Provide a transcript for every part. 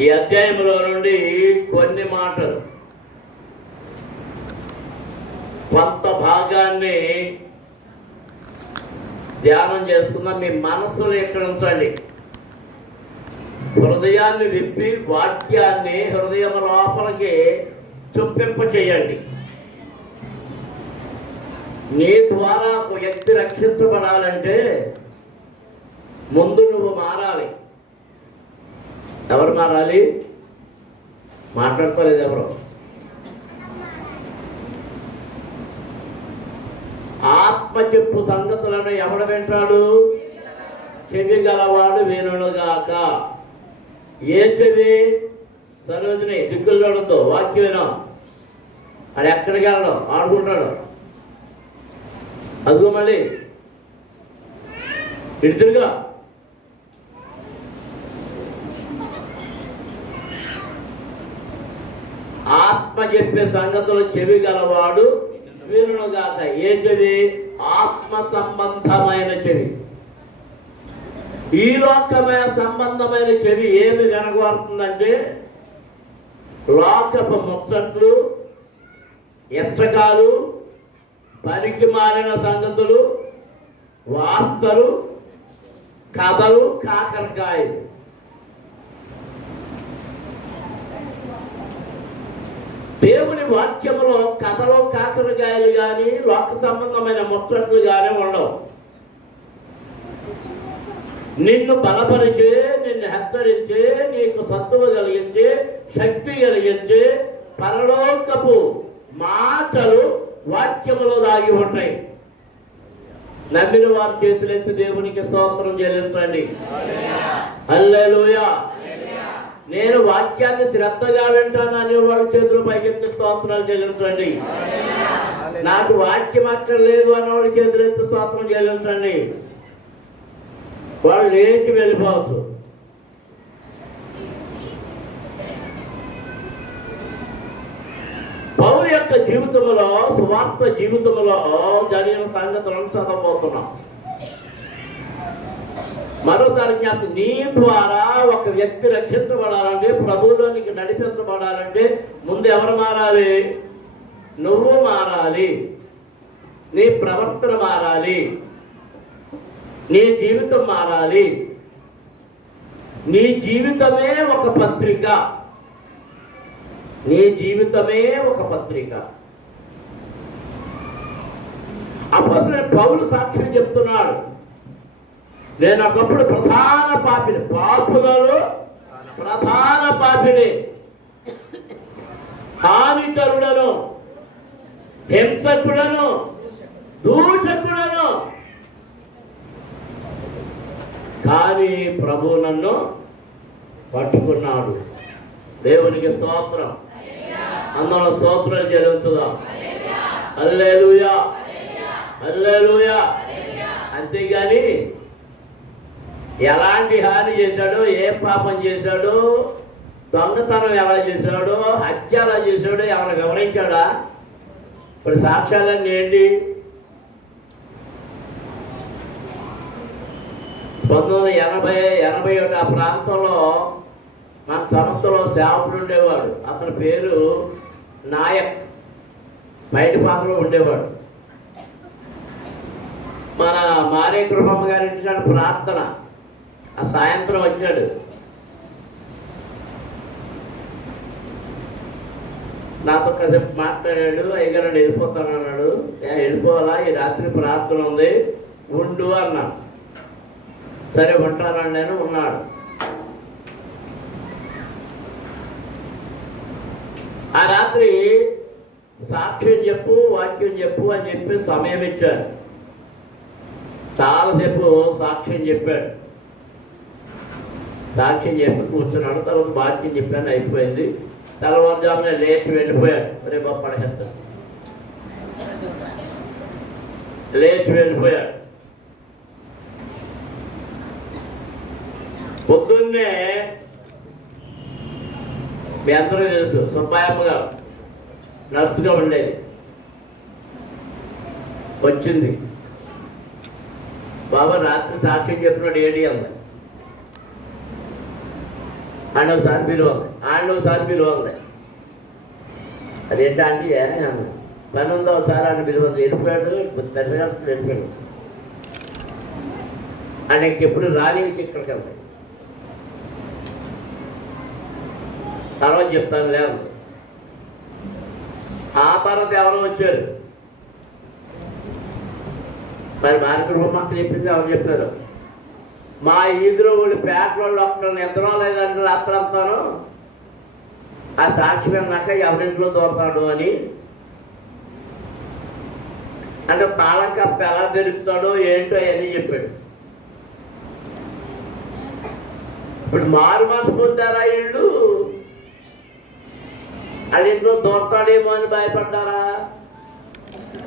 ఈ అధ్యాయంలో నుండి కొన్ని మాటలు, కొంత భాగాన్ని ధ్యానం చేసుకుందాం. మీ మనస్సులో ఎక్కడ ఉంచండి. హృదయాన్ని విప్పి వాక్యాన్ని హృదయం లోపలికి చొప్పింప చేయండి. నీ ద్వారా ఒక వ్యక్తి రక్షించబడాలంటే ముందు నువ్వు మారాలి. ఎవరు మారాలి? మాట్లాడుకోలేదు ఎవరు. ఆత్మ చెప్పు సంగతులను ఎవడు వింటాడు? చెవి గలవాడు వినుగాక. ఏ చెవి? సరోజిని దిక్కులు చూడద్దు, వాక్యం వినా. అది ఎక్కడికి వెళ్ళడం? ఆడుకుంటాడు. అదిగో మళ్ళీ ఇటుగా ఆత్మ చెప్పే సంగతులు చెవి గలవాడు వినుగాక. ఏ చెవి? ఆత్మ సంబంధమైన చెవి. ఈ లోకమైన సంబంధమైన చెవి ఏమి వినగోరుతుందంటే లోకపు ముచ్చట్లు, ఎచ్చకాలు, పనికి మారిన సంగతులు, వార్తలు, కథలు, కాకరకాయలు. దేవుని వాక్యములో కథలు, కాకరకాయలు కానీ లోక సంబంధమైన ముచ్చట్లు కానీ ఉండవు. నిన్ను బలపరిచే, నిన్ను హెచ్చరించే, నీకు సత్తువ కలిగించే, శక్తి కలిగించే పరలోకపు మాటలు వాక్యములో దాగి ఉంటాయి. నమ్మిన వారి చేతులెత్తి దేవునికి స్తోత్రం చెల్లించండి. హల్లెలూయా. నేను వాక్యాన్ని శ్రద్ధగా వింటాను అనే వాళ్ళ చేతులు పైకెత్తి స్తోత్రాలు చెల్లించండి. నాకు వాక్యం అక్కర్లేదు అనే వాళ్ళ చేతులెత్తి స్తోత్రం చెల్లించండి. వాళ్ళు లేచి వెళ్ళిపోవచ్చు. పౌలు యొక్క జీవితంలో, సువార్త జీవితంలో జరిగిన సంగతులను చదవబోతున్నాం. మరోసారి జ్ఞాపకం. నీ ద్వారా ఒక వ్యక్తి రక్షించబడాలంటే, ప్రభువులోనికి నడిపించబడాలంటే ముందు ఎవరు మారాలి? నువ్వు మారాలి. నీ ప్రవర్తన మారాలి. నీ జీవితం మారాలి. నీ జీవితమే ఒక పత్రిక. నీ జీవితమే ఒక పత్రిక. అపోస్తలుడైన పౌలు సాక్ష్యం చెప్తున్నాడు. నేను ఒకప్పుడు ప్రధాన పాపిని, పాపులలో ప్రధాన పాపిని, హానికరుడను, హింసకుడను, దూషకుడను. కానీ ప్రభు నన్ను పట్టుకున్నాడు. దేవునికి స్తోత్రం. అందరూ స్తోత్రాలు చెల్లించుదాం. హల్లెలూయా, హల్లెలూయా. అంతేగాని ఎలాంటి హాని చేశాడో, ఏ పాపం చేశాడో, దొంగతనం ఎలా చేశాడో, హత్య ఎలా చేశాడో ఎవరు గమనించాడా? ఇప్పుడు సాక్ష్యాలన్నీ ఏంటి? 1981 ఆ ప్రాంతంలో మన సంస్థలో సేవకుడు ఉండేవాడు. అతని పేరు నాయక్. బయట పాత్రలో ఉండేవాడు. మన మారే కృపమ్మ గారి ఇంటికాడ ప్రార్థన. ఆ సాయంత్రం వచ్చాడు. నాతో కాసేపు మాట్లాడాడు. అయ్యగారు వెళ్ళిపోతాను అన్నాడు. వెళ్ళిపోవాలా? ఈ రాత్రి ప్రార్థన ఉంది, ఉండు అన్నా. సరే ఉంటానండి అని ఉన్నాడు. ఆ రాత్రి సాక్ష్యం చెప్పు, వాక్యం చెప్పు అని చెప్పి సమయం ఇచ్చాడు. చాలాసేపు సాక్ష్యం చెప్పాడు. సాక్ష్యం చెప్పి కూర్చున్నాడు. తర్వాత వాక్యం చెప్పాను, అయిపోయింది. తెల్లవారుజామున లేచి వెళ్ళిపోయాడు. రేపు బాబు పడేస్తాడు. లేచి వెళ్ళిపోయాడు. పొద్దున్నే మీ అందరూ తెలుసు, సుబ్బాయమ్మ గారు నర్సుగా ఉండేది. వచ్చింది. బాబా రాత్రి సాక్ష్యం చెప్పినాడు ఏడి అంది. ఆయన ఒకసారి పిలువంది, ఆయన ఒకసారి పిలువంది. అదేంటా అంటే పని ఉందో ఒకసారి ఆయన పిలువంది. వెళ్ళిపోయాడు, తల్లిగారు వెళ్ళిపోయాడు. ఆయన ఇంకెప్పుడు రాని ఇక్కడికి వెళ్తాయి. తర్వాత చెప్తాను లేదు. ఆ తర్వాత ఎవరో వచ్చారు. మరి మార్కెట్ బొమ్మక్క చెప్పింది ఎవరు చెప్పారు? మా ఈదులో వాళ్ళు పేట వాళ్ళు ఒక్కరిని ఎంతనో లేదంటే రాత్రంతాను ఆ సాక్షి విన్నాక ఎవరింట్లో దూరతాడు అని. అంటే తాళం కప్ప ఎలా దొరుకుతాడో ఏంటో అవన్నీ చెప్పాడు. ఇప్పుడు మారు మనసు పొందారా వీళ్ళు? వాళ్ళ ఇంట్లో దూరతాడేమో అని భయపడ్డారా?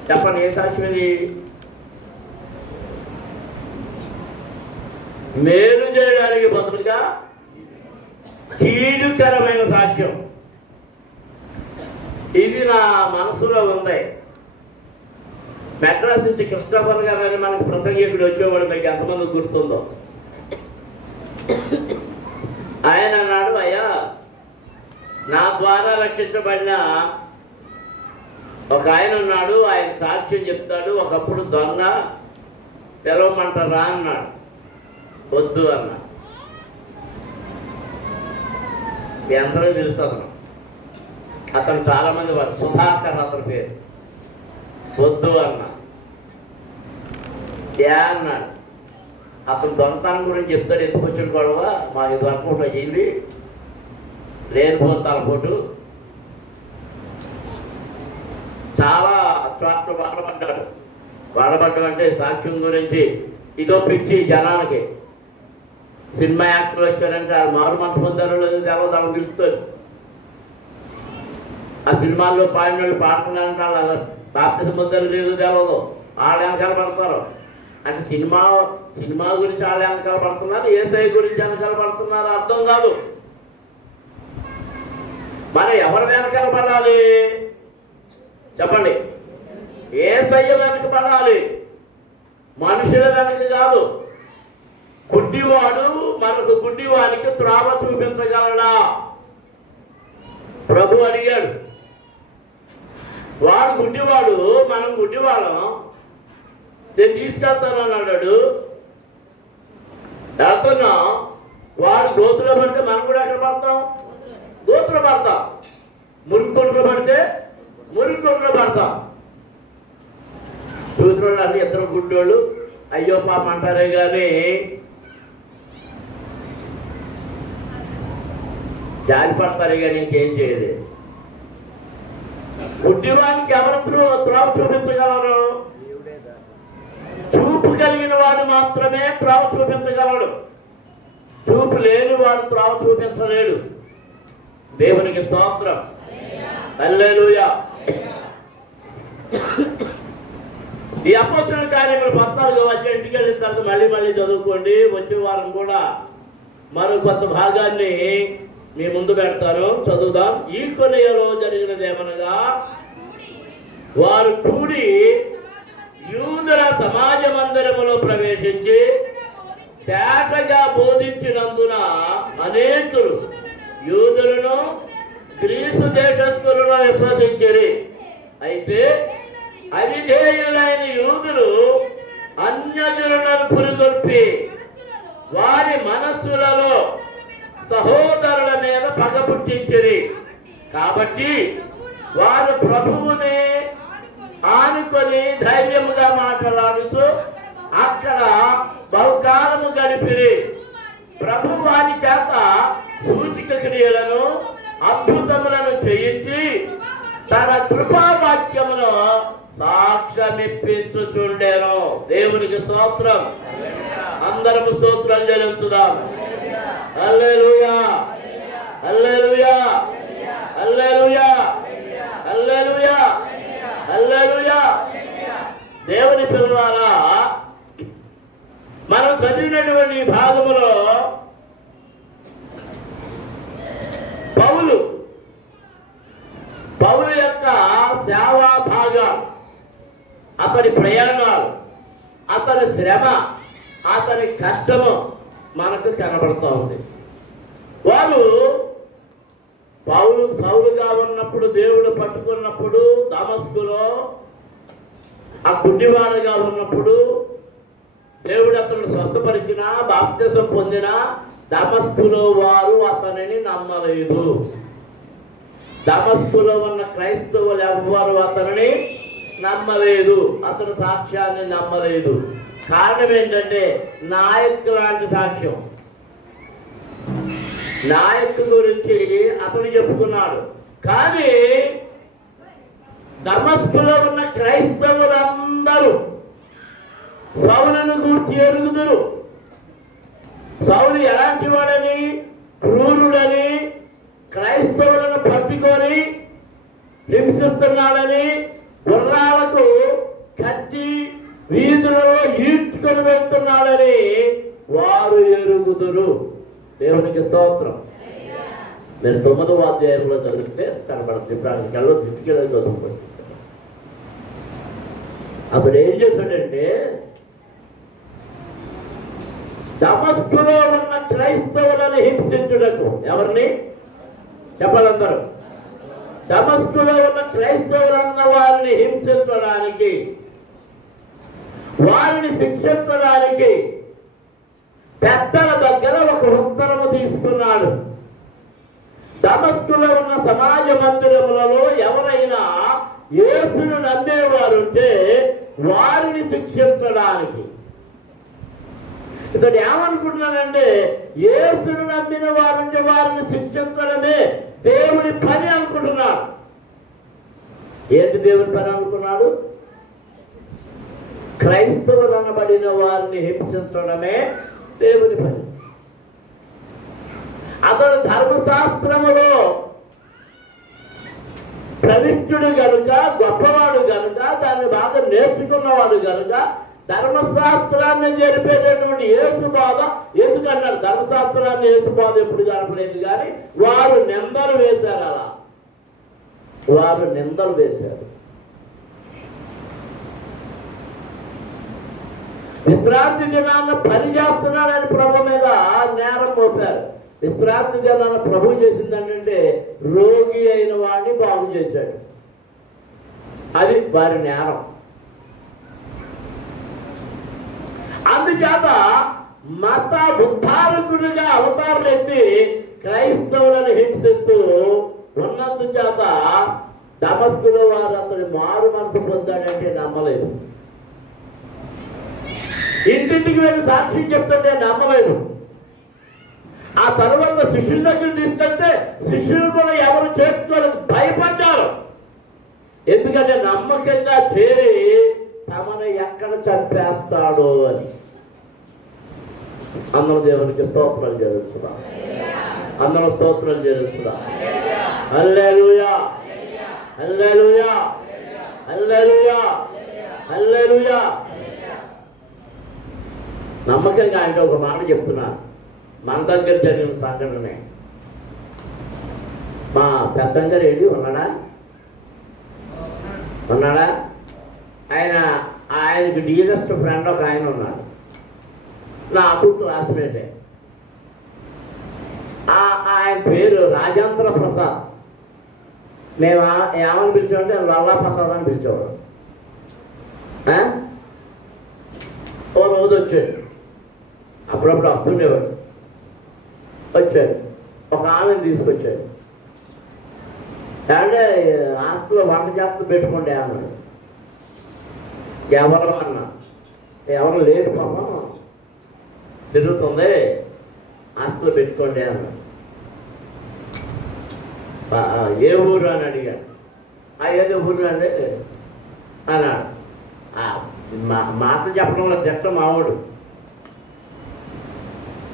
చెప్పండి, ఏ సాక్ష్యం ఇది? మేలు చేయడానికి బదులుగా కీడుకరమైన సాక్ష్యం. ఇది నా మనసులో ఉంది. మెడ్రాస్ నుంచి క్రిస్టఫర్ గారు అని మనకు ప్రసంగికుడు వచ్చేవాడు, మీకు ఎంతమంది గుర్తుందో. ఆయన అన్నాడు, అయ్యా నా ద్వారా రక్షించబడిన ఒక ఆయన ఉన్నాడు, ఆయన సాక్ష్యం చెప్తాడు. ఒకప్పుడు దొంగ, పిలవమంటారా అన్నాడు. వద్దు అన్నా. ఎంతలో తెలుసు అతను చాలా మంది వాడు, సుధాకర్ అతని పేరు. వద్దు అన్నా. అన్నాడు. అతను దొంగతనం గురించి చెప్తాడు. ఎందుకు వచ్చిన గొడవ, మాకు దొరకకుండా అయ్యింది, లేనిపోతాల తలపోటు, చాలా చోట్ల వాడబడ్డాడు. వాడబడ్డం అంటే సాక్ష్యం గురించి ఇదో పిచ్చి జనాలకి. సినిమా యాక్టర్లు వచ్చారంటే వాళ్ళు మారు మనసు పొందారో లేదో తెలవదు, వాళ్ళని పిలుస్తారు. ఆ సినిమాల్లో పాడిన వాళ్ళు పాడుతున్నారంటే వాళ్ళ బాప్తిసం పొందారో లేదో తెలవదు, వాళ్ళు వెనకాల పడతారు. అంటే సినిమా గురించి వాళ్ళు వెనకాల పడుతున్నారు, యేసయ్య గురించి వెనకాల పడుతున్నారు అర్థం కాదు. మనం ఎవరి వెనకాల పడాలి చెప్పండి? యేసయ్య వెనక పడాలి, మనుషుల వెనక కాదు. గుడ్డివాడు మనకు గుడ్డివానికి త్రావ చూపించగలడా? ప్రభు అడిగాడు. వాడు గుడ్డివాడు, మనం గుడ్డివాళ్ళం, నేను తీసుకెళ్తానని అన్నాడు. వెళ్తున్నాం. వాడు గోతులో పడితే మనం కూడా ఎక్కడ పడతాం? గోతులో పడతాం. మురికి కొట్టులో పడితే మురికి కొట్టులో పడతాం. చూసిన వాళ్ళు అన్ని ఇద్దరు గుడ్డోళ్ళు అయ్యో పాప అంటారే కానీ జారి పడతారే కానీ ఇంకేం చేయలేదు. గుడ్డివానికి ఎవరు త్రోవ చూపించగలరు? చూపు కలిగిన వాడు మాత్రమే త్రోవ చూపించగలడు. చూపు లేని వాడు త్రోవ చూపించలేడు. దేవునికి స్తోత్రం. హల్లెలూయా. ఈ అపొస్తలుల కార్యములు 14వ అధ్యాయం ఇంటికి వెళ్ళిన తర్వాత మళ్ళీ చదువుకోండి. వచ్చే వారం కూడా మరో కొంత భాగాన్ని మీ ముందు పెడతాను, చదువుదాం. ఈ కొలయలో జరిగినదేమనగా, వారు కూడి యూదుల సమాజ మందిరములో ప్రవేశించి తేటగా బోధించినందున అనేకులు యూదులను గ్రీసు దేశస్థులను విశ్వసించిరి. అయితే అవిధేయులైన యూదులు అన్యజనులను పురిగొల్పి వారి మనస్సులలో సహోదరుల మీద పగ పుట్టించిరి. కాబట్టి వారు ప్రభువుని ఆనుకొని ధైర్యముగా మాట్లాడుతూ అక్కడ బహుకాలము గడిపిరి. ప్రభు వారి చేత సూచక క్రియలను అద్భుతములను చేయించి తన కృపావాక్యమును సాక్ష్యమిప్పించుచుండెను. దేవునికి స్తోత్రం. అందరము స్తోత్రాలు చెల్లించుదాం. హల్లెలూయా, హల్లెలూయా, హల్లెలూయా, హల్లెలూయా, హల్లెలూయా. దేవుని పిల్లలారా, మనం చదివినటువంటి భాగములో పౌలు యొక్క సేవా భాగం అతని ప్రయాణాలు, అతని శ్రమ, అతని కష్టము మనకు కనబడుతూ ఉంది. వారు సౌలుగా ఉన్నప్పుడు, దేవుడు పట్టుకున్నప్పుడు, దమస్కులో ఆ గుడ్డివాడుగా ఉన్నప్పుడు దేవుడు అతను స్వస్థపరిచిన, బాప్తిసం పొందిన దమస్కులో వారు అతనిని నమ్మలేదు. దమస్కులో ఉన్న క్రైస్తవులు ఎవ్వరు అతనిని నమ్మలేదు, అతని సాక్ష్యాన్ని నమ్మలేదు. కారణం ఏంటంటే నాయకు లాంటి సాక్ష్యం. నాయకు గురించి అతను చెప్పుకున్నాడు, కానీ దమస్కులో ఉన్న క్రైస్తవులందరూ సౌలును గూర్చి ఎరుగుదురు. సౌలు ఎలాంటి వాడని, క్రూరుడని, క్రైస్తవులను పట్టుకొని హింసిస్తున్నాడని, గుర్రాలకు కట్టి వీధులలో ఈడ్చుకొని వెళ్తున్నాడని వారు ఎరుగుదురు. దేవునికి స్తోత్రం. నేను 9వ అధ్యాయంలో చదివితే కనబడుతుంది. ప్రాణికల్లో దిట్టుకెళ్ళి చదువుకుంటుంది. అప్పుడు ఏం చేశాడంటే, దమస్కులో ఉన్న క్రైస్తవులను హింసించుటకు, ఎవరిని చెప్పాలందరూ, దమస్కులో ఉన్న క్రైస్తవులన్న వారిని హింసించడానికి, వారిని శిక్షించడానికి పెద్దల దగ్గర ఒక ఉత్తరము తీసుకున్నాడు. దమస్కులో ఉన్న సమాజ మందిరములలో ఎవరైనా యేసును నమ్మేవారుంటే వారిని శిక్షించడానికి. ఇతడు ఏమనుకుంటున్నానంటే, యేసును నమ్మిన వారుంటే వారిని శిక్షించడమే దేవుని పని అనుకుంటున్నాడు. ఏంటి దేవుని పని అనుకున్నాడు? క్రైస్తవులు అనబడిన వారిని హింసించడమే దేవుని పని. అతడు ధర్మశాస్త్రములో ప్రవిష్టుడు గనుక, గొప్పవాడు గనుక, దాన్ని బాగా నేర్చుకున్నవాడు గనుక ధర్మశాస్త్రాన్ని జరిపేటటువంటి యేసు బాధ ఎందుకన్నారు? ధర్మశాస్త్రాన్ని యేసు బాధ ఎప్పుడు జరపలేదు, కానీ వారు నిందలు వేశారు. అలా వారు నిందలు వేశారు. విశ్రాంతి దినాన్న పని చేస్తున్నాడని ప్రభు మీద నేరం మోపారు. విశ్రాంతి దినాన్న ప్రభు చేసింది ఏంటంటే రోగి అయిన వాడిని బాగు చేశాడు. అది వారి నేరం. అందుచేత మత ఉద్ధారకుడిగా అవతారం ఎత్తి క్రైస్తవులను హింసిస్తూ ఉన్నందుచేత దమస్కులో వారు అతని మారు మనసు పొందాడంటే నమ్మలేదు. ఇంటింటికి వెళ్ళి సాక్ష్యం చెప్తుంటే నమ్మలేదు. ఆ తర్వాత శిష్యుల దగ్గర తీసుకెళ్తే శిష్యులు కూడా ఎవరు చేర్చుకోలేదు, భయపడ్డారు. ఎందుకంటే నమ్మకంగా చేరి తమను ఎక్కడ చంపేస్తాడో అని. అందరూ దేవునికి స్తోత్రాలు జరుగుతుందా? అందరూ స్తోత్రాలు జరుగుతుందా? హల్లెలూయా, హల్లెలూయా, హల్లెలూయా, హల్లెలూయా. నమ్మకంగా అంటే ఒక మాట చెప్తున్నా, మన దగ్గర జరిగిన సంఘటనే. మా పెద్దంగారు ఏంటి ఉన్నాడా? ఆయనకి డియరెస్ట్ ఫ్రెండ్ ఒక ఆయన ఉన్నాడు, నాకు క్లాస్మేటే. ఆయన పేరు రాజేంద్ర ప్రసాద్. మేము ఏమని పిలిచామంటే లల్లా ప్రసాద్ అని పిలిచేవాడు. ఓ రోజు వచ్చాడు, అప్పుడప్పుడు వస్తుండేవాడు. వచ్చాడు, ఒక ఆమెను తీసుకొచ్చాడు. అంటే హాస్టల్లో వంట చేస్తూ పెట్టుకోండి అన్నాడు. ఎవరు అన్నా, ఎవరు లేరు పాపం, తిరుగుతుంది, హాస్టల్లో పెట్టుకోండి అన్నాడు. ఏ ఊరు అని అడిగాడు. ఏదో ఊరు అంటే అన్నాడు. మాట చెప్పడంలో తిట్ట మావాడు,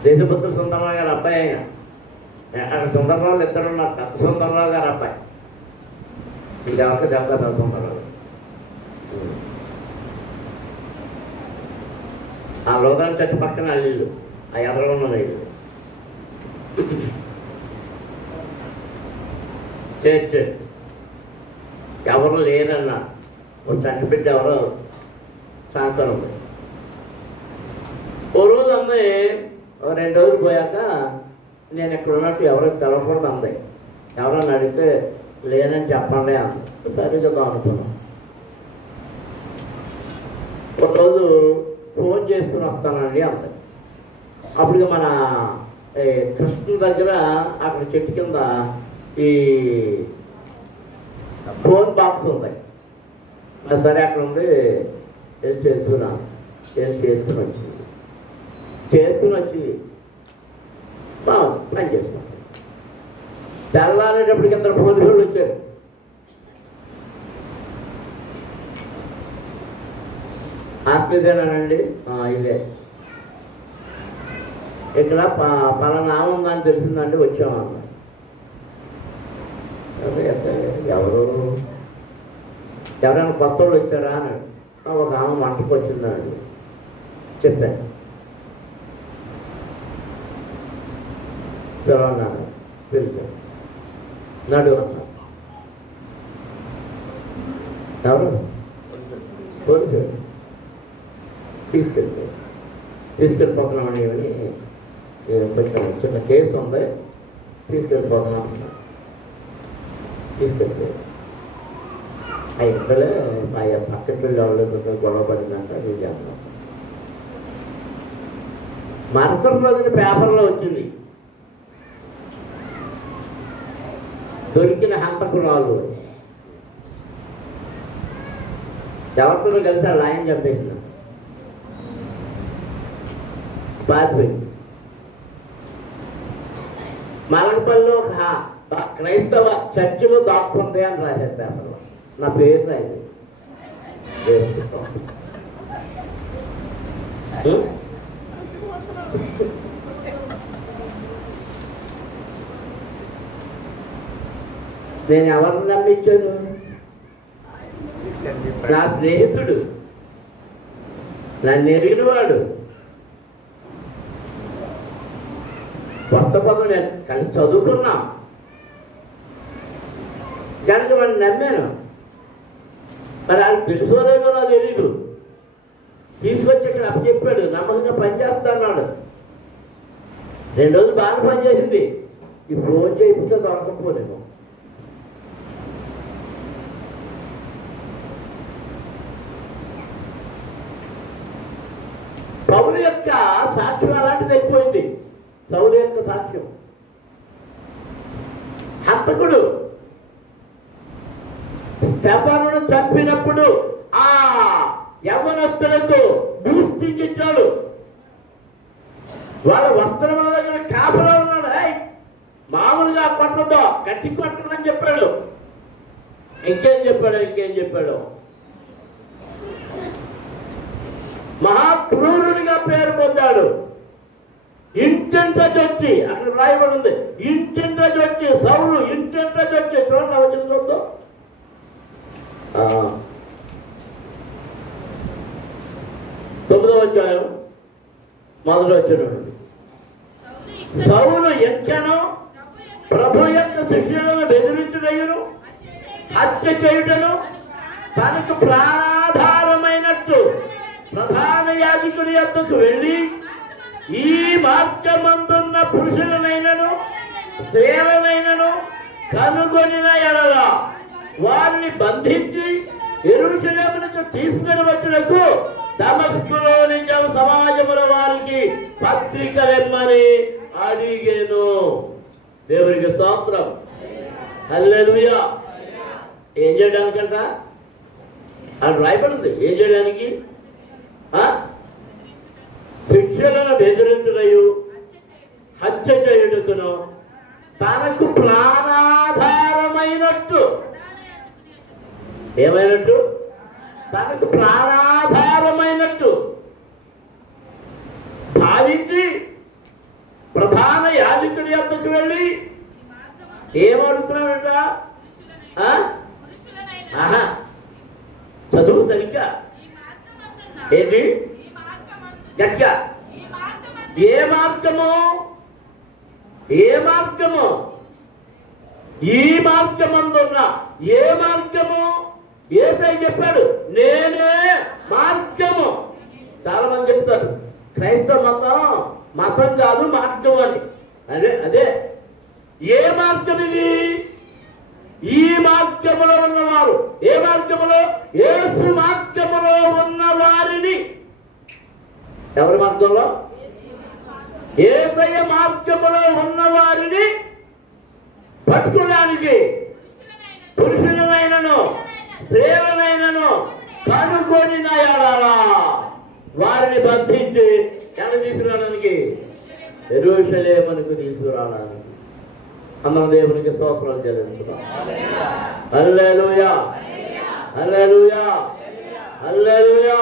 దేశపుత్ర సుందరరావు గారు అబ్బాయి. అయినా అక్కడ సుందరరావులు ఇద్దరు ఉన్నారు. పెద్ద సుందరరావు గారు అబ్బాయి, ఇంకెవరికి చెప్పలేదు సుందరరావు. ఆ లోదాల చెట్టు పక్కన ఇల్లు, ఆ ఎదరగొన్న ఇల్లు. చేర్చాడు, ఎవరు లేరన్నా. ఒక చంటి బిడ్డ ఎవరో సాయంత్రం ఉంది. ఓ రోజు అంది, 2 రోజులు పోయాక నేను ఇక్కడ ఉన్నట్టు ఎవరికి తెలవకూడదు అంది. ఎవరన్నా అడిగితే లేనని చెప్పండి అంది. సరే కదా అనుకున్నాం. ఒక రోజు ఫోన్ చేసుకుని వస్తానండి అంది. అప్పుడు మన కృష్ణ దగ్గర అక్కడ చెట్టు కింద ఈ ఫోన్ బాక్స్ ఉంది. సరే అక్కడ ఉంది, టెస్ట్ చేసుకున్నాను. టెస్ట్ చేసుకుని వచ్చి బాగుంది, పని చేసుకున్నాను. తెల్లారేటప్పటికి 2 పోలీసులు వచ్చారు. హాస్పిటలేనండి, ఇదే ఇక్కడ పలానా ఉందని తెలిసిందంటే వచ్చామన్న. ఎవరైనా కొత్త వాళ్ళు వచ్చారా అని. ఒక ఆమె వంటకు వచ్చిందండి చెప్పాను. తెలంగాణ పిలిచాను, నడు అన్నా. ఎవరు పోలీసు తీసుకెళ్ళిపోతున్నామని కొంచెం చిన్న కేసు ఉంది, తీసుకెళ్ళిపోతున్నాం అన్నా. తీసుకెళ్తే ఇక్కడే మా పక్కన ఎవరు గొడవ పడిందంట. అది చేస్తాం. మరుసటి రోజున పేపర్లో వచ్చింది, దొరికిన హంతకురాలు ఎవరితో కలిసి ఆ లాయం చంపేసిన పారిపోయింది. మలకపల్లిలో ఒక క్రైస్తవ చర్చిలో దాక్కుంది అని రాశారు పేపర్లో. నా పేరు రాయింది. నేను ఎవరిని నమ్మించాను? నా స్నేహితుడు, నన్ను ఎరిగినవాడు. కొత్త పదం నేను కలిసి చదువుకున్నాం కనుక వాడిని నమ్మాను. మరి ఆయన తెలుసుకోలేదో నాకు తెలీదు. తీసుకొచ్చి ఇక్కడ అప్పచెప్పాడు, నమ్మకంగా పనిచేస్తా అన్నాడు. 2 రోజులు బాగా పనిచేసింది. ఇప్పుడు ఫోన్ చేయకపోతే దొరకపోలేము. పౌలు యొక్క సాక్ష్యం అలాంటిది అయిపోయింది. సౌలు యొక్క సాక్ష్యం. హంతకుడు స్తెఫనును చంపినప్పుడు ఆ యవ్వనస్తులకు బూస్టింగ్ ఇచ్చాడు. వాళ్ళ వస్త్రముల దగ్గర కాపలా ఉన్నాడు. మామూలుగా కొట్టదో కట్టి కొట్టదని చెప్పాడు. ఇంకేం చెప్పాడు? మహాక్రూరుడిగా పేరు పొందాడు. ఇంటింట చొచ్చి, అక్కడ రాయబడి ఉంది, ఇంటింట చొచ్చి సౌలు ఇంటింట చొచ్చి. చూడండి, వచ్చిన చూద్దాం. 9వ అధ్యాయం మొదలు వచ్చిన సౌలు ఎంచెను ప్రభు యొక్క శిష్యులను బెదిరించుటయును హత్య చేయుటను తనకు ప్రాణాధారమైనట్టు ప్రధాన యాజకుని యొద్దకు వెళ్ళి ఈ మార్గమందున్న పురుషులనైనను స్త్రీలనైనను కనుగొనిన ఎడల వారిని బంధించి యెరూషలేమునకు తీసుకుని వచ్చినకు దమస్కులోని సమాజముల వారికి పత్రికలెమ్మని అడిగెను. దేవునికి స్తోత్రం, హల్లెలూయా. ఏం చేయడానికంట అది రాయబడింది. ఏం చేయడానికి? శిక్షలను బెదిరించుటయు హత్య చేయుటకును తనకు ప్రాణాధారమైనట్టు. ఏమైనట్టు? తనకు ప్రాణాధారమైనట్టు భావించి ప్రధాన యాజకుడి యొద్దకు వెళ్ళి ఏమడుగుతున్నాడంట? చదువు సరిగ్గా. ఏంటి గట్టిగా? ఏ మార్గము? ఈ మార్గమందున్న ఏ మార్గము? యేసయ్య చెప్పాడు, నేనే మార్గము. చాలా మంది చెప్తారు క్రైస్తవ మతం కాదు మార్గం అని. అదే ఏ మార్గం ఇది? ఈ మార్గములో ఉన్నవారు, ఏ మార్గములో? యేసు మార్గములో ఉన్న వారిని. ఎవరి మార్గంలో? యేసయ్య మార్గములో ఉన్న వారిని పట్టుకోవడానికి పురుషులనైనను స్త్రీలనైనను కనుగొనిన యెడల వారిని బంధించి ఎలా తీసుకురావడానికి? యెరూషలేమునకు తీసుకురావడానికి. అందరం దేవునికి స్తోత్రాలు చెల్లించుదాం. హల్లెలూయా, హల్లెలూయా, హల్లెలూయా,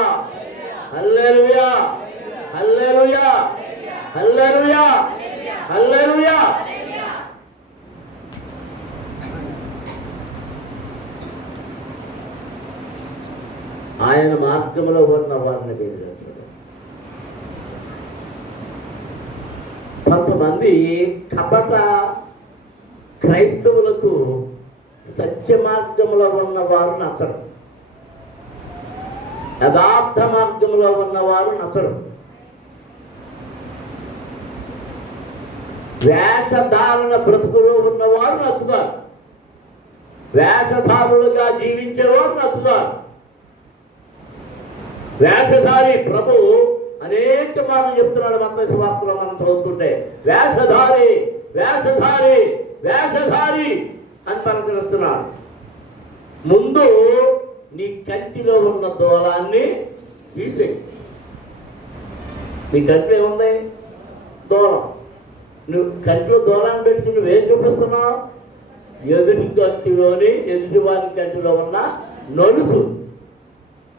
హల్లెలూయా, హల్లెలూయా, హల్లెలూయా, హల్లెలూయా. ఆయన మార్గంలో ఉన్న వారిని బెదిరించాడు. కొంతమంది కపట క్రైస్తవులకు సత్య మార్గంలో ఉన్నవారు నచ్చరు, యథార్థ మార్గంలో ఉన్నవారు నచ్చరు. వేషధారణ బ్రతుకులో ఉన్నవారు నచ్చుతారు, వేషధారులుగా జీవించేవారు నచ్చుతారు. వేషధారి ప్రభు అనేక మార్లు చెప్తున్నాడు మత్తయి సువార్తలో మనం చదువుతుంటే, వేషధారి వేషధారి వేషధారి అని పలకరిస్తున్నాడు. ముందు నీ కంటిలో ఉన్న దూలాన్ని తీసేయి. నీ కంటిలో ఏముంది? దూలం. నువ్వు కంటిలో దూలాన్ని పెట్టి నువ్వేం చూపిస్తున్నావు? ఎదుటి వారి కంటిలో ఉన్న నలుసు.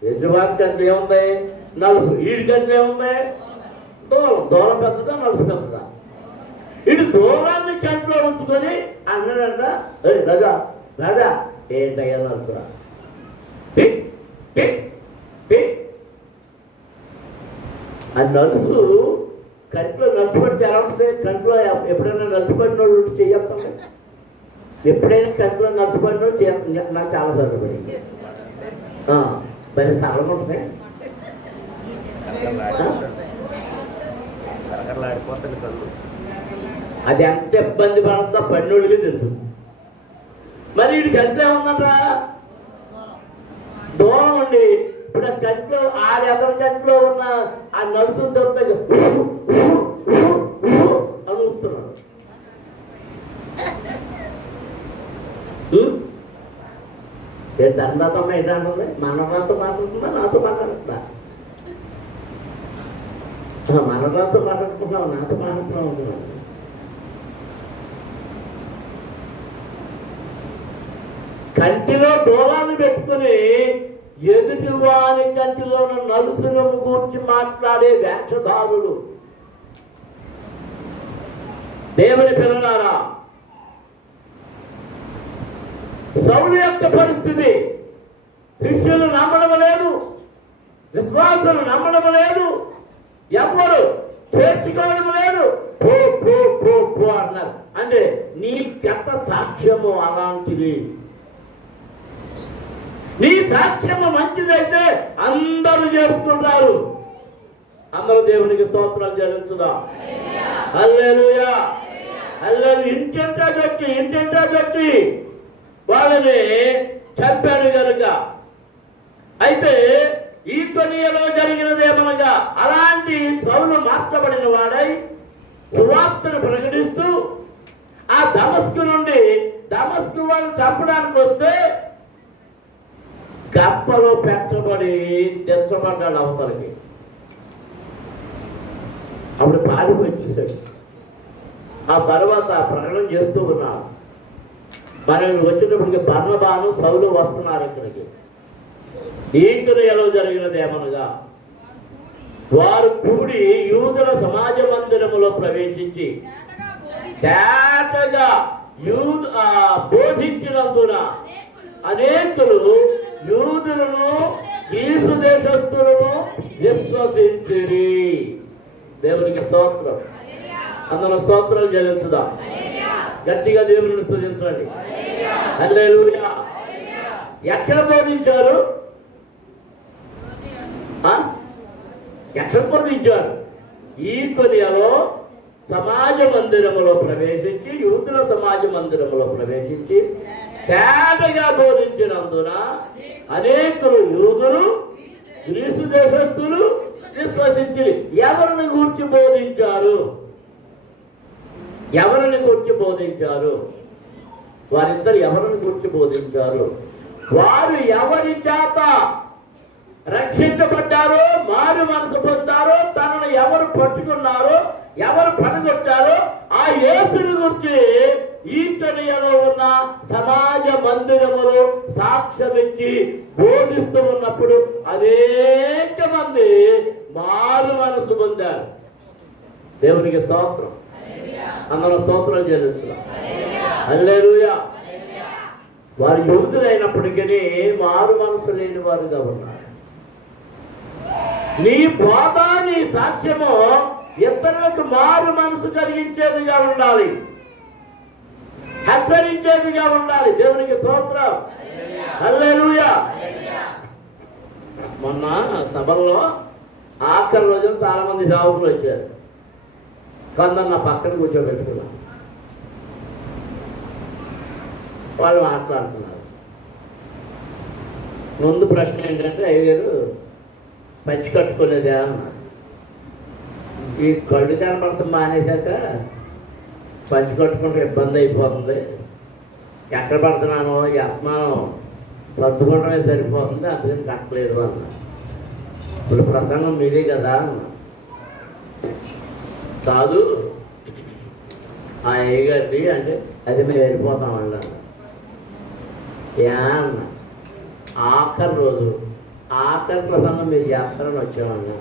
ఎదుటివారి కంటిలో ఏముంది? నలుసు. వీడి కంటిలో ఏముంది? దూలం. దూలం పెద్దదా, నలుసు పెద్దదా? ఇటు దూరాన్ని కంటిలో ఉంచుకొని అన్నాడంట, రాజా రాజా ఏంటయ్యా నలుసురా? ఆ నలుసు కంటిలో నలుసు పడితే ఎలా ఉంటుంది? కంటిలో ఎప్పుడైనా నలుసు పడిన వాళ్ళు చెయ్యాలి. ఎప్పుడైనా కంటిలో నలుసు పడిన వాళ్ళు చేయాలి. నాకు చాలా సరిపడింది. మరి చాలా ఉంటుంది. అది ఎంత ఇబ్బంది పడుతుందో పడినోళ్ళకి తెలుసు. మరి వీడి కంట్లో ఏముందరా? దూరం ఉండి ఇప్పుడు ఆ కంట్లో ఎదరి కంట్లో ఉన్న ఆ నలుసు దొరుకుతాయి అని ఊపుతున్నాడు. దండాతమ్మ ఏంటంటుంది? మనతో మాట్లాడుతుందా, నాతో మాట్లాడుతుందా? మనతో మాట్లాడుతున్నావు, నాతో మాట్లాడుతున్నావు. కంటిలో దూలాన్ని పెట్టుకుని ఎదుటి వారి కంటిలో నలుసులను గూర్చి మాట్లాడే వేషధారులు. దేవుని పిల్లలారా, సౌలు యొక్క పరిస్థితి, శిష్యులు నమ్మడం లేదు, విశ్వాసులు నమ్మడం లేదు, ఎవరు చేర్చుకోవడం లేదు. పో పో పో పో అన్నారు. అంటే నీ గత సాక్ష్యము అలాంటిది. నీ సాక్ష్యము మంచిదైతే అందరూ చేసుకుంటారు. అందరూ దేవునికి స్తోత్రాలు చెల్లించుదాం. హల్లెలూయా, హల్లెలూయా. ఇంటింటా చెట్టి వాళ్ళని చంపాడు కనుక. అయితే ఈ కొనియలో జరిగినదేమనగా, అలాంటి సౌలు మార్చబడిన వాడై సువార్తను ప్రకటిస్తూ ఆ దమస్కు నుండి, దమస్కు వాళ్ళు చంపడానికి వస్తే గప్పలో పెట్టబడి తెచ్చబడ్డాడు అవతలకి. అప్పుడు పారిపోయించాడు. ఆ తర్వాత ప్రకటన చేస్తూ ఉన్నాడు. మనం వచ్చేటప్పటికి బర్నబాను సౌలు వస్తున్నారు ఇక్కడికి. ఈ క్రియలో జరిగినది ఏమనగా, వారు కూడి యూదుల సమాజ మందిరములో ప్రవేశించి తేటగా బోధించినందున అనేకులు యూదులను గ్రీసు దేశస్థులను విశ్వసించిరి. దేవునికి స్తోత్రం. అందరూ స్తోత్రాలు చెల్లించుదాం. గట్టిగా దేవుని స్తుతించండి. హల్లెలూయా, ఎక్కడ బోధించారు? ఎక్కడ బోధించారు? ఈ కొనియాలో సమాజ మందిరములో ప్రవేశించి, యూదుల సమాజ మందిరములో ప్రవేశించి తేటగా బోధించినందున అనేకులు యూదులు, గ్రీసు దేశస్థులు విశ్వసించి. ఎవరిని గూర్చి బోధించారు? ఎవరిని గూర్చి బోధించారు? వారిద్దరు ఎవరిని గూర్చి బోధించారు? వారు ఎవరి చేత రక్షించబడ్డారో, మారు మనసు పొందారో, తనను ఎవరు పట్టుకున్నారో, ఎవరు పడగొట్టారో ఆ యేసుని గురించి ఈ చర్యలో ఉన్న సమాజ మందిరములో సాక్ష్యమిచ్చి బోధిస్తూ ఉన్నప్పుడు అనేక మంది మారు మనసు పొందారు. దేవునికి స్తోత్రం. అందరూ స్తోత్రం చెల్లిస్తున్నాం. హల్లెలూయా. వారు యూదులైనప్పటికీ మారు మనసు లేని వారుగా ఉన్నారు. నీ బోధ, నీ సాక్ష్యము ఇతరులకు మారు మనసు కలిగించేదిగా ఉండాలి, హెచ్చరించేదిగా ఉండాలి. దేవునికి స్తోత్రం. హల్లెలూయా. మొన్న సభల్లో ఆఖరి రోజున చాలా మంది సేవకులు వచ్చారు. కొందరు నా పక్కన కూర్చోబెట్టుకున్నాను. వాళ్ళు మాట్లాడుతున్నారు. ముందు ప్రశ్న ఏంటంటే, అయ్యగారు పంచి కట్టుకునేదే అన్నారు. ఈ కళ్ళు కనపడతాం మానేశాక పంచి కట్టుకుంటే ఇబ్బంది అయిపోతుంది, ఎక్కడ పడుతున్నానో ఈ అస్మానం సర్దుకోవడమే సరిపోతుంది, అందుకని కట్టలేదు అన్న. ఇప్పుడు ప్రసంగం మీదే కదా అన్న. కాదు ఆ అయ్యగారిది అంటే, అది మేము వెళ్ళిపోతాం అన్నాను. ఏ అన్న, ఆఖరి రోజు ఆఖరి ప్రసంగం మీరు చేస్తారని వచ్చామన్నా.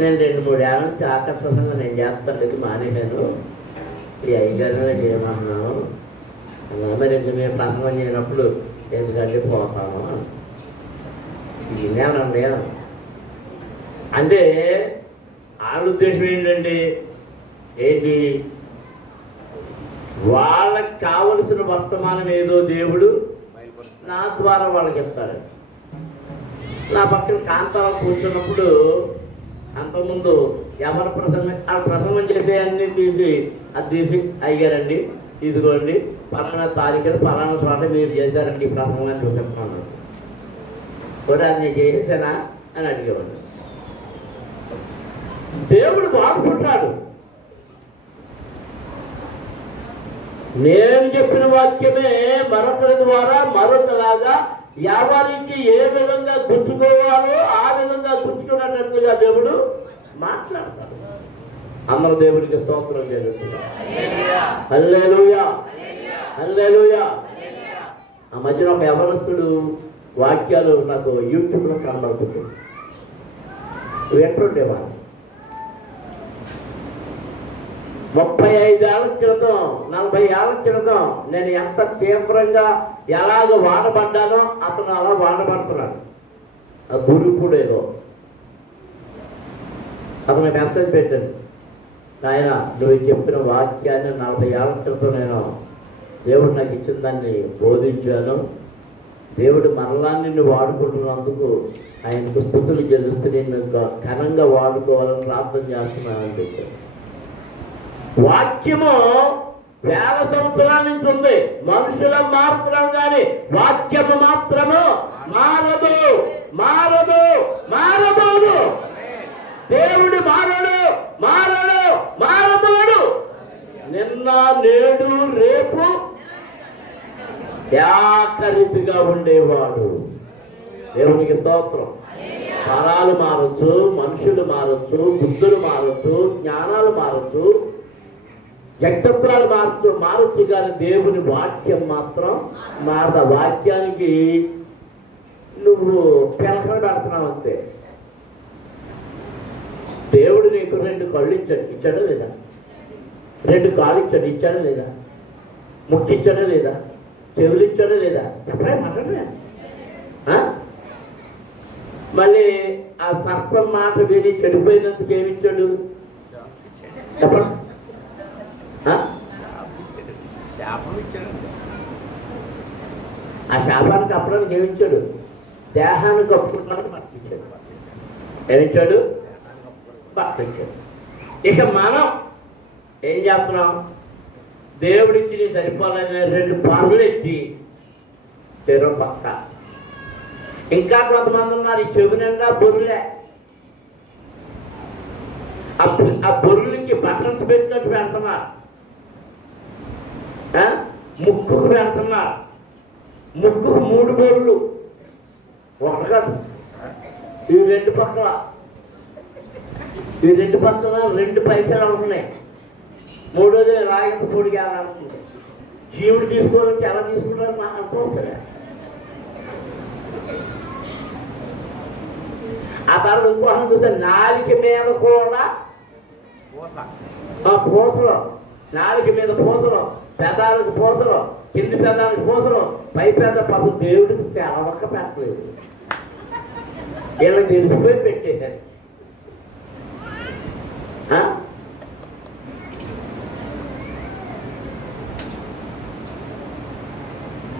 నేను 2-3 ఏళ్ళ నుంచి ఆఖరి ప్రసంగం నేను చేస్తాను లేదు, మానేశాను. ఈ అయ్యగారినే చేయమన్నాను అన్నా. మరి ఇంక మేము ప్రసంగం చేయనప్పుడు ఎందుకంటే పోతాము విన్నానండి. అంటే వాళ్ళ ఉద్దేశం ఏంటండి? ఏంటి? వాళ్ళకి కావలసిన వర్తమానం ఏదో దేవుడు నా ద్వారా వాళ్ళకి చెప్తాడు. నా పక్కన కాంతారావు కూర్చున్నప్పుడు అంతకుముందు ఎవరు ప్రసంగం చేసే అన్నీ తీసి అది తీసి, అయ్యారండి ఇదిగోండి పలానా తారీఖు పలానా చోట మీరు చేశారండి ఈ ప్రసంగం అని చెప్తున్నాను. కూడా అది నేను చేసేసానా అని అడిగేవాడు. దేవుడు వాడుకుంటాడు. నేను చెప్పిన వాక్యమే మరొకరి ద్వారా మరొకలాగా ఎవరికి ఏ విధంగా గుర్తుకోవాలో ఆ విధంగా గుర్తుకున్నట్లుగా దేవుడు మాట్లాడతాడు. అందరూ దేవుడికి స్తోత్రం చేస్తున్నారు. హల్లెలూయా, హల్లెలూయా. ఆ మధ్యన ఒక యవనస్తుడు వాక్యాలు నాకు యూట్యూబ్లో కనబడుతుంది, వింటుండేవాడు. 35 ఏళ్ల క్రితం 40 ఏళ్ల క్రితం నేను ఎంత తీవ్రంగా ఎలాగ వాడబడ్డానో అతను అలా వాడబడుతున్నాడు. ఆ గురుకుడేదో అతను మెసేజ్ పెట్టాను, ఆయన నువ్వు చెప్పిన వాక్యాన్ని 40 ఏళ్ల క్రితం నేను దేవుడు నాకు ఇచ్చిన దాన్ని బోధించాను. దేవుడు మరలా నిన్ను వాడుకుంటున్నందుకు ఆయనకు స్తుతులు చెల్లిస్తూ నిన్ను ఘనంగా వాడుకోవాలని ప్రార్థన చేస్తున్నానని చెప్పాను. వాక్యము 1000 సంవత్సరాల నుంచి ఉంది. మనుషులం మాత్రం కానీ వాక్యము మాత్రము మారదు, మారదు, మారబోదు. దేవుడు మారడు, మారడు, మారబోడు. నిన్న నేడు రేపు ఏకరీతిగా ఉండేవాడు. దేవునికి స్తోత్రం. తరాలు మారచ్చు, మనుషులు మారచ్చు, బుద్ధులు మారచ్చు, జ్ఞానాలు మారచ్చు, వ్యక్తిత్వాలు మారచ్చు కానీ దేవుని వాక్యం మాత్రం మారద. వాక్యానికి నువ్వు పిలకలు పెడుతున్నావు అంతే. దేవుడు నీకు 2 కళ్ళు ఇచ్చాడా లేదా? 2 కాళ్ళు ఇచ్చాడా లేదా? ముక్కు ఇచ్చాడా లేదా? చెవులు ఇచ్చాడా లేదా? చెప్పరా మాట్లాడరా? మళ్ళీ ఆ సర్పం మాట విని చెడిపోయినందుకు ఏమిచ్చాడు చెప్పరా? ఆ శాపానికి అప్పడానికి ఏమిచ్చాడు? దేహాన్ని కప్పుకుంటానికి బట్ట ఇచ్చాడు. ఏమిచ్చాడు? బట్ట ఇచ్చాడు. ఇక మనం ఏం చేస్తున్నాం? దేవుడిచ్చి నీ సరిపోలేదని 2 పనులు ఎత్తి చెరువు పక్క. ఇంకా కొంతమంది ఉన్నారు, ఈ చెవి నిండా బొర్రులే. ఆ బొర్రులకి బటన్స్ పెట్టినట్టు పెడుతున్నారు, ముక్కుకు పెడుతున్నారు. ముక్కుకు 3 బొర్రులు, ఒకటి కాదు, ఈ 2 పక్కల, ఈ 2 పక్కల 2 పైసలు ఉంటున్నాయి. 3వది రాయంత పొడికి అనుకుంటుంది. జీవుడు తీసుకోవాలంటే ఎలా తీసుకుంటారు నాకు అనుకోవట్లే. ఆ తర్వాత ఇంకోసం చూస్తే నాలిక మీద కూడా పూసలు, నాలిక మీద పూసలు, పెదాలకు పూసలు, కింది పెదాలకు పూసలు, పై పెద్ద పాప దేవుడికి తెలవక పెట్టలేదు. వీళ్ళకి తెలిసిపోయి పెట్టేశారు.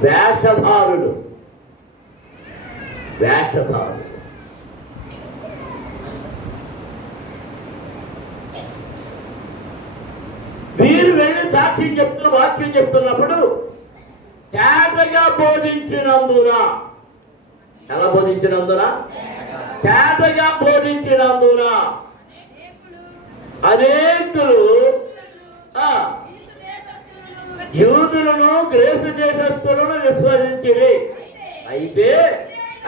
వేషధారులు, వేషధారులు. వీరు వెళ్ళి సాక్ష్యం చెప్తున్న వాక్యం చెప్తున్నప్పుడు తేటగా బోధించినందున, ఎలా బోధించినందున? తేటగా బోధించినందున అనేకులు యూదులను గ్రీసు దేశస్థులను విశ్వసించిరి. అయితే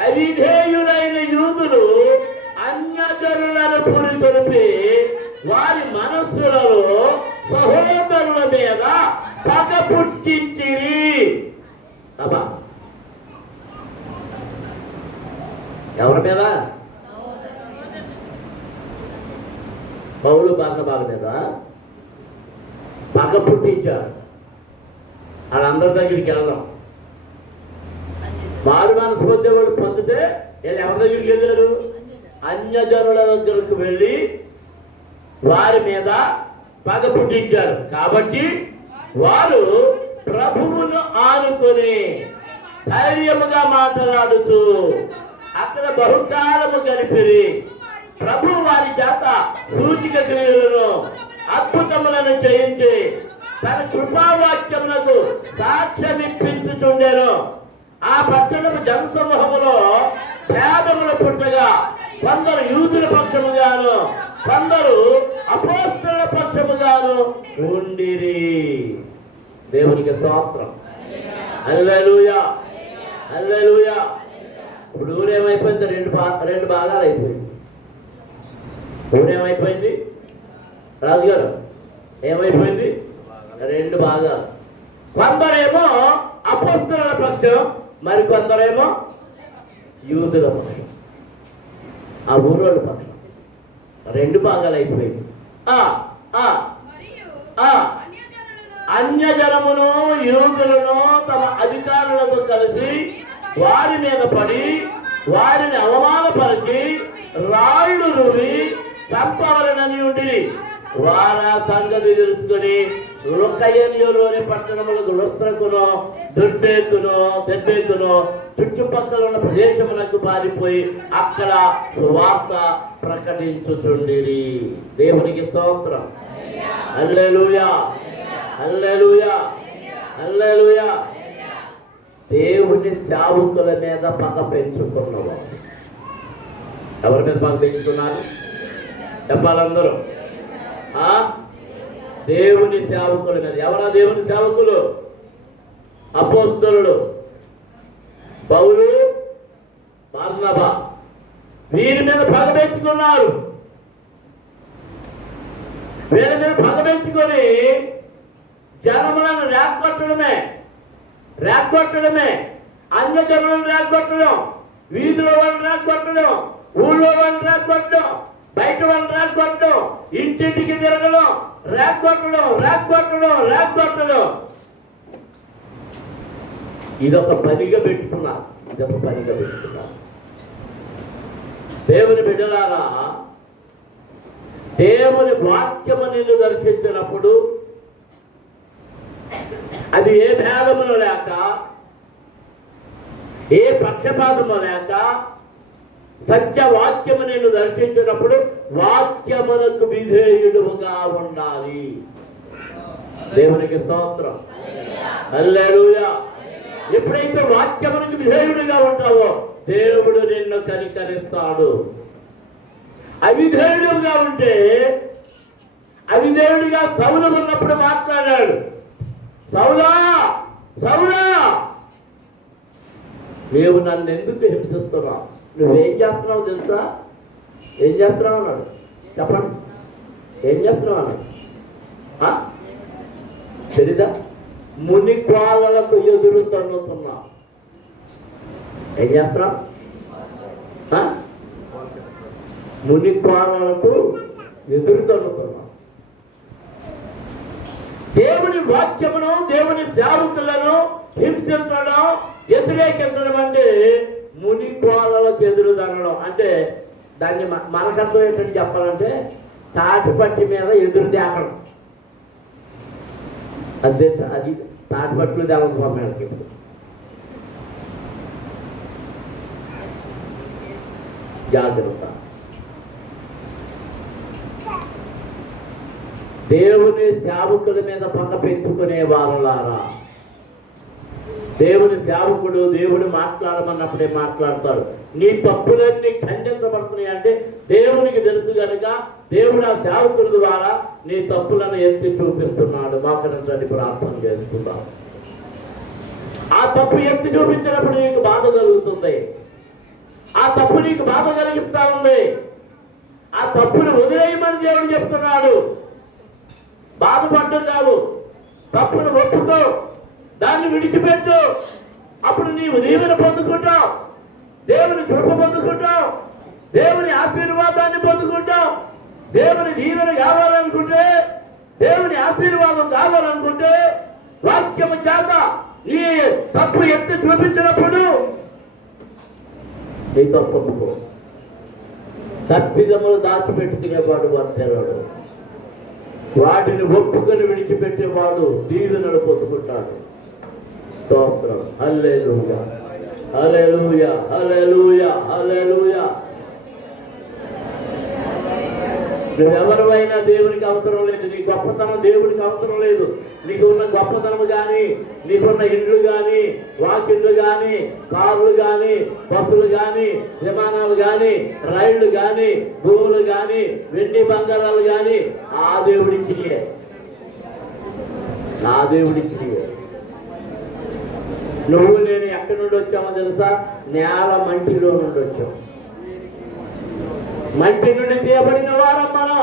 అవిధేయులైన యూదులు అన్యజనులను పురికొల్పి వారి మనస్సులలో సహోదరుల మీద పగ పుట్టించిరి. ఎవరి మీద? పౌలు బర్నబాల మీద పగ పుట్టించారు. వాళ్ళందరి దగ్గరికి వెళ్దాం. మారు మనసు పొందే వాళ్ళు పొందితే వీళ్ళు ఎవరి దగ్గరికి వెళ్ళారు? అన్యజనుల దగ్గరకు వెళ్ళి వారి మీద పగ పుట్టించారు. కాబట్టి వారు ప్రభువును ఆనుకొని ధైర్యముగా మాట్లాడుతూ అక్కడ బహుకాలము గడిపిరి. ప్రభు వారి చేత సూచిక క్రియలను అద్భుతములను చేయించి తన కృపావాక్యములకు సాక్ష్యమిప్పించుచుండెను. ఆ పట్టణము జనసమూహములో భేదములు పుట్టగా కొందరు యూదుల పక్షముగాను కొందరు అపోస్తలుల పక్షముగాను ఉండిరి. దేవునికి స్తోత్రం. హల్లెలూయా, హల్లెలూయా. ఇప్పుడు ఊరేమైపోయింది? 2 భాగాలు అయిపోయింది. ఊరేమైపోయింది? రాజుగారు ఏమైపోయింది? 2 భాగాలు. కొందరేమో అపోస్తలుల పక్షం, మరి కొందరేమో యూదుల పక్షం, ఆ ఊరోళ్ళ పక్షం. 2 భాగాలు అయిపోయింది. అన్యజనమును యూదులను తమ అధికారులతో కలిసి వారి మీద పడి వారిని అవమానపరిచి రాళ్ళు రువి చంపవలనని ఉండిరి. వారా సంగతి తెలుసుకుని లుకయలోని పట్టణములకు లుస్త్రకును దెబ్బేకును చుట్టుపక్కల ఉన్న ప్రదేశములకు పారిపోయి అక్కడ సువార్త ప్రకటించుచుండిరి. దేవునికి స్తోత్రం. హల్లెలూయా, హల్లెలూయా, హల్లెలూయా. దేవుని సేవకుల మీద పగ పెంచుకున్నవారు. ఎవరి మీద పగ పెంచుకున్నారు చెప్పాలందరూ? దేవుని సేవకుల మీద. ఎవరా దేవుని సేవకులు? అపోస్తలులు పౌలు, బర్నబా. వీరి మీద పగ పెంచుకున్నారు. వీళ్ళ మీద పగ పెంచుకొని జనములను రేగొట్టడమే, అన్యజనులను రేగొట్టడం, వీధిలో వాళ్ళని రేగొట్టడం, ఊళ్ళో వాళ్ళని రేగొట్టడం, బయట వాళ్ళని రేగొట్టడం, ఇంటింటికి తిరగడం, రేగొట్టడం. ఇదొక పనిగా పెట్టుకున్నారు. దేవుని బిడ్డలారా, దేవుని వాక్యము నిన్ను దర్శించినప్పుడు అది ఏ భేదమును లేక ఏ పక్షపాతము లేక సత్యవాక్యము నేను దర్శించినప్పుడు వాక్యములకు విధేయుడుగా ఉండాలి. దేవునికి స్తోత్రం. హల్లెలూయా. ఎప్పుడైతే వాక్యమునికి విధేయుడిగా ఉంటావో దేవుడు నిన్ను కనికరిస్తాడు. అవిధేయుడుగా ఉంటే, అవిధేయుడిగా సౌలు ఉన్నప్పుడు మాట్లాడాడు, సౌలా సౌలా నీవు నన్ను ఎందుకు హింసిస్తున్నావు? నువ్వేం చేస్తున్నావు తెలుసా? ఏం చేస్తున్నావు అన్నాడు. చెప్పండి, ఏం చేస్తున్నావు అన్నాడు. తెలీదా? మునిక్వాళ్ళకు ఎదురు తన్నుతున్నావు. ఏం చేస్తున్నావు? మునిక్వాళ్ళకు ఎదురు తన్నుతున్నావు. దేవుని వాక్యమును, దేవుని సేవకులను హింసించడం, వ్యతిరేకించడం అంటే మునిక్వాళ్ళకు ఎదురు తన్నడం. అంటే దాన్ని మనకర్థం ఏంటని చెప్పాలంటే తాటిపట్టి మీద ఎదురు తేకడం. అదే అది తాటిపట్టులు తేవడం పంపడానికి. జాగ్రత్త. దేవుని సేవకుల మీద పగ పెంచుకునే వారులారా, దేవుని సేవకుడు దేవుడు మాట్లాడమన్నప్పుడే మాట్లాడతాడు. నీ తప్పులన్నీ ఖండించబడుతున్నాయి అంటే దేవునికి తెలుసు కనుక దేవుడు ఆ సేవకుల ద్వారా నీ తప్పులను ఎత్తి చూపిస్తున్నాడు. మోకరించండి, ప్రార్థన చేసుకుందాం. ఆ తప్పు ఎత్తి చూపించినప్పుడు నీకు బాధ కలుగుతుంది. ఆ తప్పు నీకు బాధ కలిగిస్తా ఉంది. ఆ తప్పును వదిలేయమని దేవుడు చెప్తున్నాడు. బాధపడ్డావు, తప్పును ఒప్పుకో, దాన్ని విడిచిపెట్టు. అప్పుడు నీవు దీవెన పొందుకుంటావు, దేవుని కృప పొందుకుంటావు, దేవుని ఆశీర్వాదాన్ని పొందుకుంటావు. దేవుని దీవెన కావాలనుకుంటే, దేవుని ఆశీర్వాదం కావాలనుకుంటే వాక్యము చేత నీ తప్పు ఎత్తి చూపించినప్పుడు నీ తప్పు ఒప్పుకో. తప్పిదములు దాచిపెట్టుకునేవాడు వర్తెలడు, వాటిని ఒప్పుకొని విడిచిపెట్టేవాడు దీవెనలు పొందుకుంటాడు. స్తోత్రం. హల్లెలూయా, హల్లెలూయా, హల్లెలూయా, హల్లెలూయా. నువ్వెవరివైనా దేవునికి అవసరం లేదు. నీ గొప్పతనం దేవునికి అవసరం లేదు. నీకు ఉన్న గొప్పతనం కానీ, నీకున్న ఇండ్లు కానీ, వాకిళ్ళు కానీ, కార్లు కానీ, బస్సులు కానీ, విమానాలు కానీ, రైళ్లు కానీ, భూములు కానీ, వెండి బంగారాలు కానీ ఆ దేవుడిచ్చియే, నా దేవుడిచ్చియే. నువ్వు నేను ఎక్కడి నుండి వచ్చామో తెలుసా? నేల మంటిలో నుండి వచ్చాం. మంటి నుండి తీయబడిన వారం మనం.